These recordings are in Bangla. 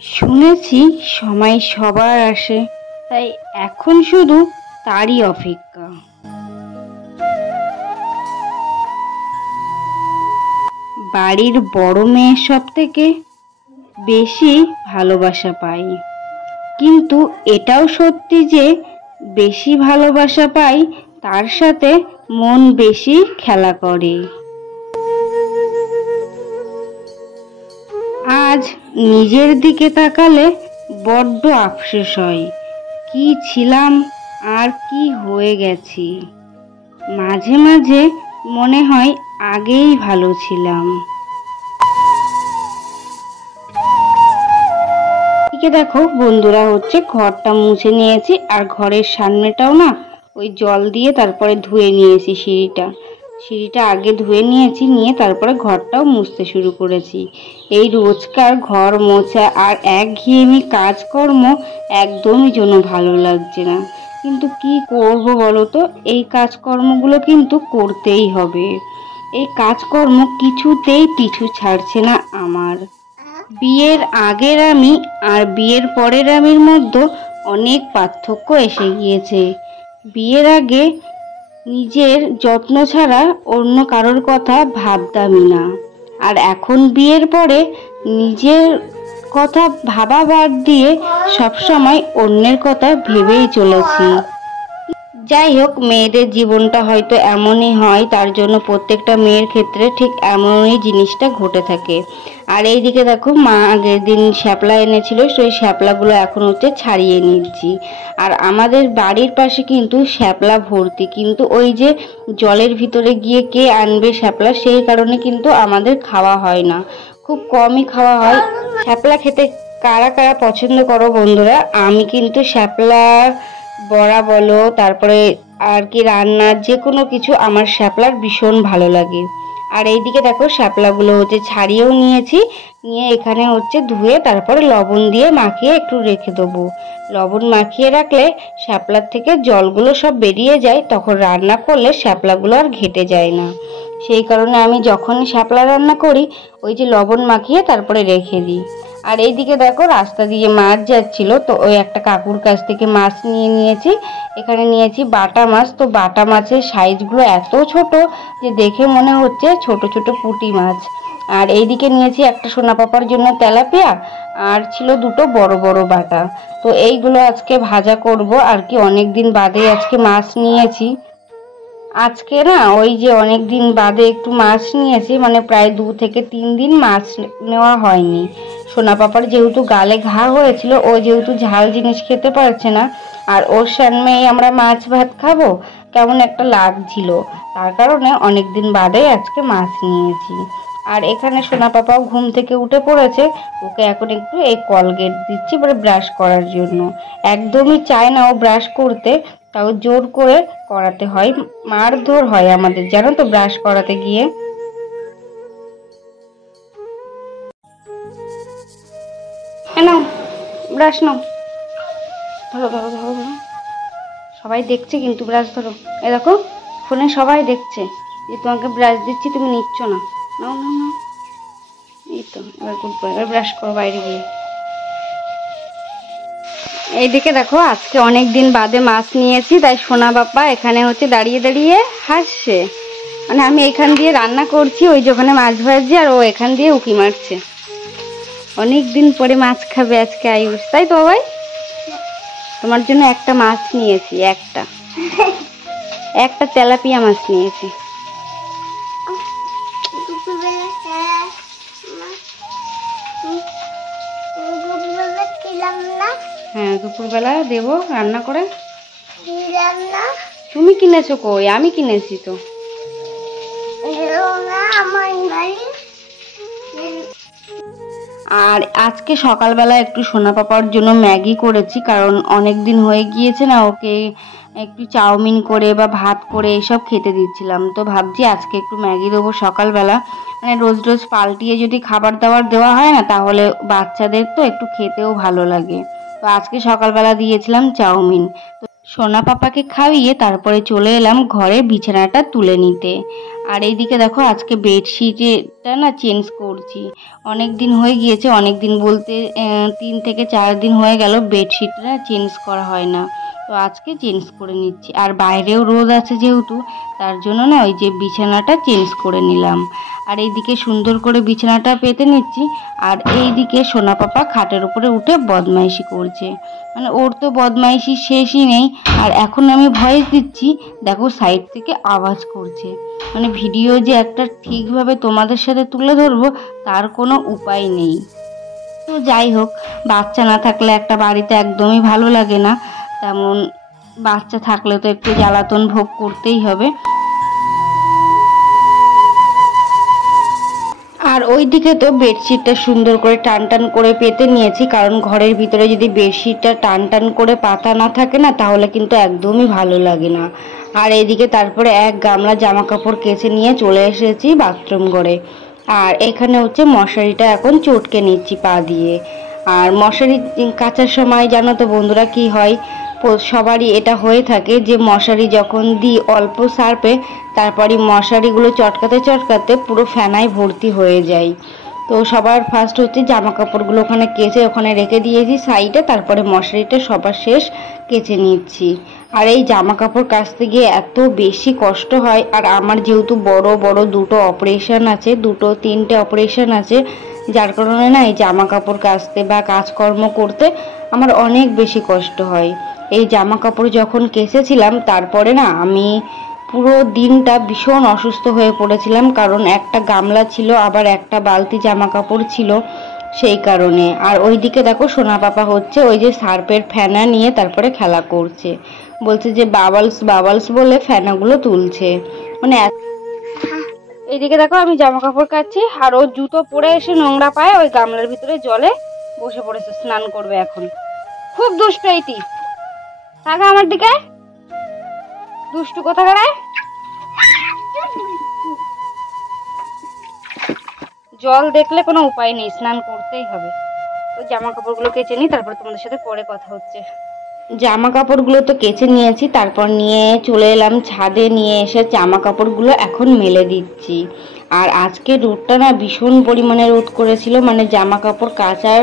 শুনেছি সময় সবার আসে, তাই এখন শুধু তারই অপেক্ষা। বাড়ির বড় মেয়ে সব থেকে বেশি ভালোবাসা পাই, কিন্তু এটাও সত্যি যে বেশি ভালোবাসা পাই তার সাথে মন বেশি খেলা করে। আজ নিজের দিকে তাকালে বড্ড আফসোস হয়, কি ছিলাম আর কি হয়ে গেছি। মাঝে মাঝে মনে হয় আগেই ভালো ছিলাম। এদিকে দেখো বন্ধুরা, ঘরটা মুছে নিয়েছি, আর ঘরের সামনেটাও না ওই জল দিয়ে তারপরে ধুয়ে নিয়েছি। সিঁড়িটা আগে ধুয়ে নিয়েছি, নিয়ে তারপরে ঘরটাও মুছতে শুরু করেছি। এই রোজকার ঘর মোছা আর একঘেয়েমি কাজকর্ম একদমই যেন ভালো লাগছে না, কিন্তু কি করব বলো তো, এই কাজকর্মগুলো কিন্তু করতেই হবে। এই কাজকর্ম কিছুতেই পিছু ছাড়ছে না আমার। বিয়ের আগের আমি আর বিয়ের পরের আমির মধ্যে অনেক পার্থক্য এসে গিয়েছে। বিয়ের আগে নিজের যত্ন ছাড়া অন্য কারোর কথা ভাবতামই না, আর এখন বিয়ের পরে নিজের কথা ভাবা বাদ দিয়ে সবসময় অন্যের কথা ভেবেই চলেছি। যাই হোক, মেয়েদের জীবনটা হয়তো এমনই হয়, তার জন্য প্রত্যেকটা মেয়ের ক্ষেত্রে ঠিক এমনই জিনিসটা ঘটে থাকে। আর এইদিকে দেখো, মা আগের দিন শ্যাপলা এনেছিল, সেই শ্যাপলাগুলো এখন ছাড়িয়ে নিচ্ছি। আর আমাদের বাড়ির পাশে কিন্তু শ্যাপলা ভর্তি, কিন্তু ওই যে জলের ভিতরে গিয়ে কে আনবে শ্যাপলা, সেই কারণে কিন্তু আমাদের খাওয়া হয় না, খুব কমই খাওয়া হয়। শ্যাপলা খেতে কারা কারা পছন্দ করো বন্ধুরা? আমি কিন্তু শ্যাপলা বড়া বলো, তারপরে আর কি রান্নার যে কোনো কিছু আমার শ্যাপলার ভীষণ ভালো লাগে। আর এইদিকে দেখো, শ্যাপলাগুলো ছাড়িয়েও নিয়েছি, নিয়ে এখানে ধুয়ে তারপরে লবণ দিয়ে মাখিয়ে একটু রেখে দেবো। লবণ মাখিয়ে রাখলে শ্যাপলার থেকে জলগুলো সব বেরিয়ে যায়, তখন রান্না করলে শ্যাপলাগুলো আর ঘেটে যায় না। সেই কারণে আমি যখনই শ্যাপলা রান্না করি ওই যে লবণ মাখিয়ে তারপরে রেখে দিই। আর এইদিকে দেখো, রাস্তা দিয়ে মাছ যাচ্ছিল, তো ওই একটা কাকুর কাছ থেকে মাছ নিয়ে নিয়েছি। এখানে নিয়েছি বাটা মাছ, তো বাটা মাছের সাইজগুলো এত ছোট যে দেখে মনে হচ্ছে ছোট ছোট পুঁটি মাছ। আর এইদিকে নিয়েছি একটা সোনা পাপার জন্য তেলাপিয়া, আর ছিল দুটো বড় বড় বাটা। তো এইগুলো আজকে ভাজা করব আর কি, অনেক দিন বাদে আজকে মাছ নিয়েছি। আজকে না ওই যে অনেক দিন বাদে একটু মাছ নিয়েছি, মানে প্রায় 2 থেকে 3 দিন মাছ নেওয়া হয়নি। সোনা পাপার যেহেতু গালে ঘা হয়েছিল, ও যেহেতু ঝাল জিনিস খেতে পারছে না, আর ওর সামনেই আমরা মাছ ভাত খাবো, কেমন একটা লাগছিল, তার কারণে অনেক দিন বাদে আজকে মাছ নিয়েছি। আর এখানে সোনা পাপাও ঘুম থেকে উঠে পড়েছে, ওকে এখন একটু এই কলগেট দিচ্ছি মানে ব্রাশ করার জন্য। একদমই চায় না ও ব্রাশ করতে, তাও জোর করে করাতে হয়, মারধর হয় আমাদের, জানো তো, ব্রাশ করাতে গিয়ে। নাও ব্রাশ নাও, ধরো ধরো ধরো ধরো, সবাই দেখছে কিন্তু, ব্রাশ ধরো। এ দেখো, ফোনে সবাই দেখছে যে তোমাকে ব্রাশ দিচ্ছি, তুমি নিচ্ছ না। নাও নাও নাও, এই তো, এবার গুড বয়, এবার ব্রাশ করো বাইরে গিয়ে। এইদিকে দেখো, আজকে অনেক দিন বাদে মাছ নিয়েছি, তাই সোনা বাপ্পা এখানে দাঁড়িয়ে দাঁড়িয়ে হাসছে, মানে আমি এখান দিয়ে রান্না করছি, ওই যে ওখানে মাছ ভাজছি, আর ও এখান দিয়ে উকি মারছে। অনেক দিন পরে মাছ খাবে আজকে আয়ুষ, তাই তো ভাই? তোমার জন্য একটা মাছ নিয়েছি, একটা তেলাপিয়া মাছ নিয়েছি। হ্যাঁ, দুপুরবেলা দেবো রান্না করে। তুমি কিনেছো কই? আমি কিনেছি তো। আর আজকে সকালবেলা একটু সোনা পাপার জন্য ম্যাগি করেছি, কারণ অনেক দিন হয়ে গিয়েছে না, ওকে একটু চাউমিন করে বা ভাত করে এসব খেতে দিচ্ছিলাম, তো ভাবছি আজকে একটু ম্যাগি দেবো সকালবেলা। মানে রোজ রোজ পাল্টিয়ে যদি খাবার দাবার দেওয়া হয় না, তাহলে বাচ্চাদের তো একটু খেতেও ভালো লাগে। তো আজকে সকালবেলা দিয়েছিলাম চাউমিন। তো সোনা পাপাকে খাইয়ে তারপরে চলে এলাম ঘরে বিছানাটা তুলে নিতে। আর এইদিকে দেখো আজকে বেডশিটটা না চেঞ্জ করছি। অনেক দিন হয়ে গিয়েছে, অনেক দিন বলতে 3 থেকে 4 দিন হয়ে গেল বেডশিটটা চেঞ্জ করা হয় না। তো আজকে চেঞ্জ করে নিচ্ছি। আর বাইরেও রোদ আছে যেহেতু, তার জন্য না ওই যে বিছানাটা চেঞ্জ করে নিলাম। আর এইদিকে সুন্দর করে বিছানাটা পেতে নিচ্ছি। আর এইদিকে সোনা পাপা খাটের উপরে উঠে বদমাইশি করছে। মানে ওর তো বদমাইশি শেষই নেই। আর এখন আমি ভয়েস দিচ্ছি, দেখো সাইড থেকে আওয়াজ করছে। মানে ভিডিও যে একটা ঠিকভাবে তোমাদের সাথে তুলে ধরবো তার কোনো উপায় নেই। তো যাই হোক, বাচ্চা না থাকলে একটা বাড়িতে একদমই ভালো লাগে না, তেমন বাচ্চা থাকলে তো একটু জ্বালাতন ভোগ করতেই হবে। আর ওইদিকে তো বেডশিটটা সুন্দর করে টান টান করে পেতে নিয়েছি, কারণ ঘরের ভিতরে যদি বেডশিটটা টান টান করে পাতা না থাকে না, তাহলে কিন্তু একদমই ভালো লাগে না। আর এইদিকে তারপরে এক গামলা জামা কাপড় কেচে নিয়ে চলে এসেছি বাথরুম ঘরে। আর এখানে হচ্ছে মশারিটা এখন চটকে নিচ্ছি পা দিয়ে। আর মশারি কাচার সময় জানো তো বন্ধুরা কি হয়, সবারই এটা হয়ে থাকে যে মশারি যখন দিই অল্প সার্ফে, তারপরে মশারিগুলো চটকাতে চটকাতে পুরো ফেনায় ভর্তি হয়ে যায়। তো সবার ফার্স্ট হচ্ছে জামা কাপড়গুলো ওখানে কেচে ওখানে রেখে দিয়েছি সাইডে, তারপরে মশারিটা সবার শেষ কেচে নিচ্ছি। আর এই জামা কাপড় কাচতে গিয়ে এত বেশি কষ্ট হয়। আর আমার যেহেতু বড় বড় দুটো অপারেশন আছে, দুটো তিনটে অপারেশন আছে, যার কারণে না এই জামা কাপড় কাচতে বা কাজকর্ম করতে আমার অনেক বেশি কষ্ট হয়। এই জামা কাপড় যখন কেচেছিলাম তারপরে না আমি পুরো দিনটা ভীষণ অসুস্থ হয়ে পড়েছিলাম, কারণ একটা গামলা ছিল আবার একটা বালতি জামা কাপড় ছিল সেই কারণে। আর ওইদিকে দেখো সোনা পাপা হচ্ছে ওই যে সার্ফের ফেনা নিয়ে তারপরে খেলা করছে, বলছে যে বাবলস বাবলস বলে ফেনাগুলো তুলছে। মানে এইদিকে দেখো আমি জামা কাপড় কাচ্ছি, আর ও জুতো পরে এসে নোংরা পায় ওই গামলার ভিতরে জলে বসে পড়েছে, স্নান করবে এখন। খুব দুষ্ট এইটি, টাকা আমার দিকে দুষ্টু কোথাকার। জল দেখলে কোনো উপায় নেই, স্নান করতেই হবে। তো জামা কাপড়গুলো কেচে নিই, তারপর তোমাদের সাথে পরে কথা হচ্ছে। জামা কাপড়গুলো তো কেচে নিয়েছি, তারপর নিয়ে চলে এলাম ছাদে, নিয়ে এসে জামা কাপড়গুলো এখন মেলে দিচ্ছি। আর আজকে রোদটা না ভীষণ পরিমাণে রোদ করেছিল, মানে জামা কাপড় কাচার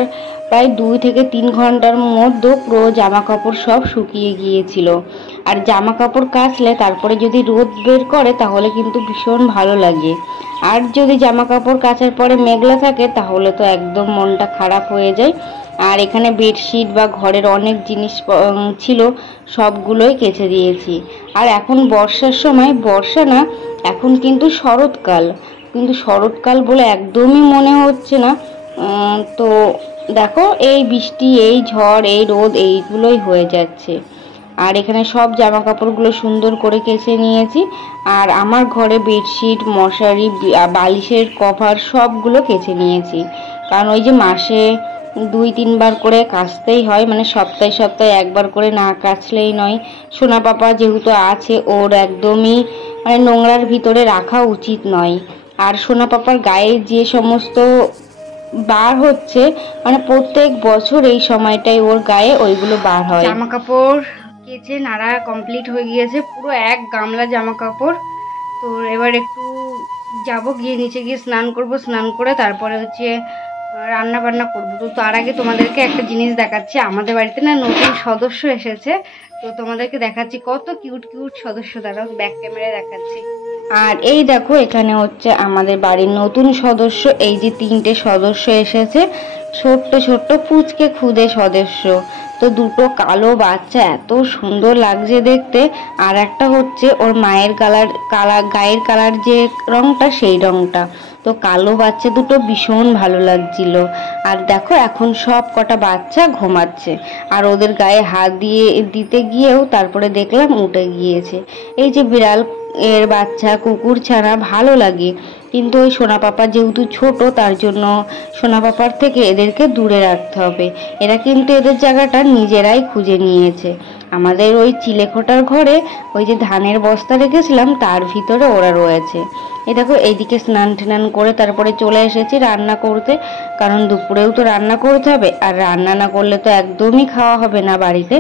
প্রায় 2 থেকে 3 ঘন্টার মধ্যে পুরো জামা কাপড় সব শুকিয়ে গিয়েছিল। আর জামা কাপড় কাচলে তারপরে যদি রোদ বের করে তাহলে কিন্তু ভীষণ ভালো লাগে। আর যদি জামা কাপড় কাচার পরে মেঘলা থাকে তাহলে তো একদম মনটা খারাপ হয়ে যায়। আর এখানে বেডশিট বা ঘরের অনেক জিনিস ছিল, সবগুলোই কেচে দিয়েছি। আর এখন বর্ষার সময়, বর্ষা না এখন কিন্তু শরৎকাল, কিন্তু শরৎকাল বলে একদমই মনে হচ্ছে না। তো দেখো এই বৃষ্টি, এই ঝড়, এই রোদ, এইগুলোই হয়ে যাচ্ছে। আর এখানে সব জামা কাপড়গুলো সুন্দর করে কেচে নিয়েছি। আর আমার ঘরে বেডশিট, মশারি, বালিশের কভার সবগুলো কেচে নিয়েছি, কারণ ওই যে মাসে 2-3 বার করে কাচতেই হয়, মানে সপ্তাহে সপ্তাহে একবার করে না কাচলেই নয়। সোনা পাপা যেহেতু আছে, ওর একদমই মানে নোংরার ভিতরে রাখা উচিত নয়। আর সোনা পাপার গায়ে যে সমস্ত বার হচ্ছে, মানে প্রত্যেক বছর এই সময়টাই ওর গায়ে ওইগুলো বার হয়। জামা কাপড় কেচে নাড়া কমপ্লিট হয়ে গিয়েছে, পুরো এক গামলা জামা কাপড়। তো এবার একটু যাব, গিয়ে নিচে গিয়ে স্নান করব, স্নান করে তারপরে হচ্ছে রান্না বান্না করবো। তো তার আগে তোমাদেরকে একটা জিনিস দেখাচ্ছি, আমাদের বাড়িতে না নতুন সদস্য এসেছে। তো তোমাদেরকে দেখাচ্ছি কত কিউট কিউট সদস্য, তারা ব্যাক ক্যামেরায় দেখাচ্ছি। আর এই দেখো এখানে হচ্ছে আমাদের বাড়ির নতুন সদস্য, এই যে 3টে সদস্য এসেছে, ছোট্ট ছোট্ট পুচকে খুদে সদস্য। তো দুটো কালো বাচ্চা, এত সুন্দর লাগছে দেখতে। আর একটা হচ্ছে ওর মায়ের গায়ের কালার যে রংটা, সেই রংটা। তো কালো বাচ্চা দুটো ভীষণ ভালো লাগছিল। আর দেখো এখন সব কটা বাচ্চা ঘুমাচ্ছে, আর ওদের গায়ে হাত দিতে গিয়েও তারপরে দেখলাম উঠে গিয়েছে। এই যে বিড়াল এর বাচ্চা, কুকুর ছাড়া ভালো লাগে, কিন্তু ওই সোনা পাপা যেহেতু ছোট, তার জন্য সোনা পাপার থেকে এদেরকে দূরে রাখতে হবে। এরা কিন্তু এদের জায়গাটা নিজেরাই খুঁজে নিয়েছে। আমাদের ওই চিলেকোঠার ঘরে ওই যে ধানের বস্তা রেখেছিলাম তার ভিতরে ওরা রয়েছে। এই দেখো এইদিকে স্নান টান করে তারপরে চলে এসেছি রান্না করতে, কারণ দুপুরেও তো রান্না করতে হবে, আর রান্না না করলে তো একদমই খাওয়া হবে না বাড়িতে।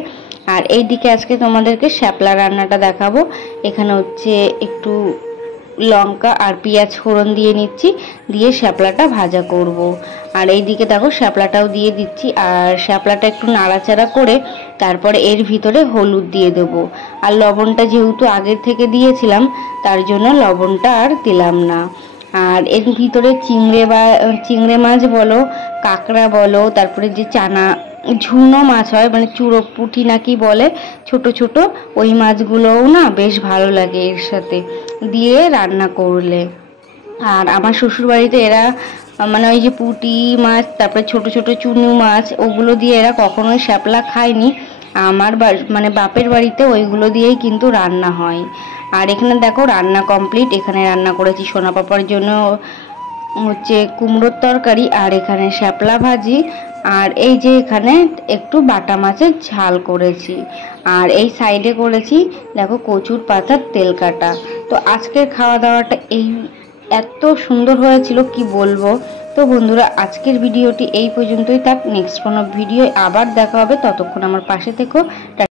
আর এইদিকে আজকে তোমাদেরকে শ্যাপলা রান্নাটা দেখাবো। এখানে হচ্ছে একটু লঙ্কা আর পেঁয়াজ ফোড়ন দিয়ে নিচ্ছি, দিয়ে শ্যাপলাটা ভাজা করব। আর এইদিকে দেখো শ্যাপলাটাও দিয়ে দিচ্ছি, আর শ্যাপলাটা একটু নাড়াচাড়া করে তারপরে এর ভিতরে হলুদ দিয়ে দেবো। আর লবণটা যেহেতু আগের থেকে দিয়েছিলাম তার জন্য লবণটা আর দিলাম না। আর এর ভিতরে চিংড়ে মাছ বলো, কাঁকড়া বলো, তারপরে যে চানা ঝুনো মাছ হয়, মানে চুড়ো পুঁটি নাকি বলে, ছোট ছোট, ওই মাছগুলোও না বেশ ভালো লাগে এর সাথে দিয়ে রান্না করলে। আর আমার শ্বশুরবাড়িতে এরা মানে ওই যে পুঁটি মাছ, তারপরে ছোট ছোট চুনো মাছ, ওগুলো দিয়ে এরা কখনোই শ্যাপলা খায়নি। আমার মানে বাপের বাড়িতে ওইগুলো দিয়েই কিন্তু রান্না হয়। আর এখানে দেখো রান্না কমপ্লিট। এখানে রান্না করেছি সোনা পাপার জন্য হচ্ছে কুমড়োর তরকারি, আর এখানে শ্যাপলা ভাজি, আর এই যে এখানে একটু বাটা মাছের ঝাল করেছি, আর এই সাইডে করেছি দেখো কচুর পাতার তেল কাটা। তো আজকের খাওয়া দাওয়াটা এই এত সুন্দর হয়েছিল কি বলবো। তো বন্ধুরা আজকের ভিডিওটি এই পর্যন্তই থাক, নেক্সট কোনো ভিডিও আবার দেখা হবে, ততক্ষণ আমার পাশে থেকো।